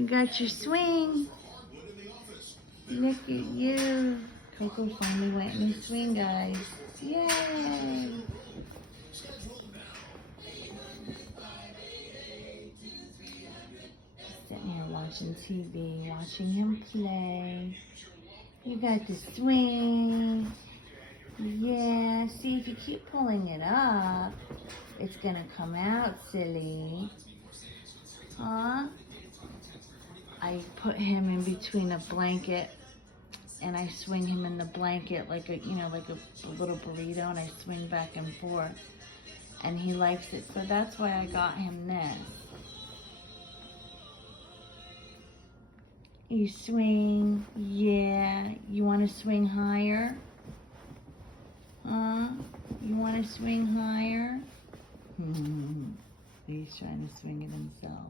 You got your swing. Look at you. Coco finally went in the swing, guys. Yay! Sitting here watching TV, watching him play. You got the swing. Yeah, see, if you keep pulling it up, it's gonna come out, silly. Huh? I put him in between a blanket and I swing him in the blanket like a, like a little burrito, and I swing back and forth. And he likes it, so that's why I got him this. You swing, yeah. You want to swing higher? Huh? You want to swing higher? He's trying to swing it himself.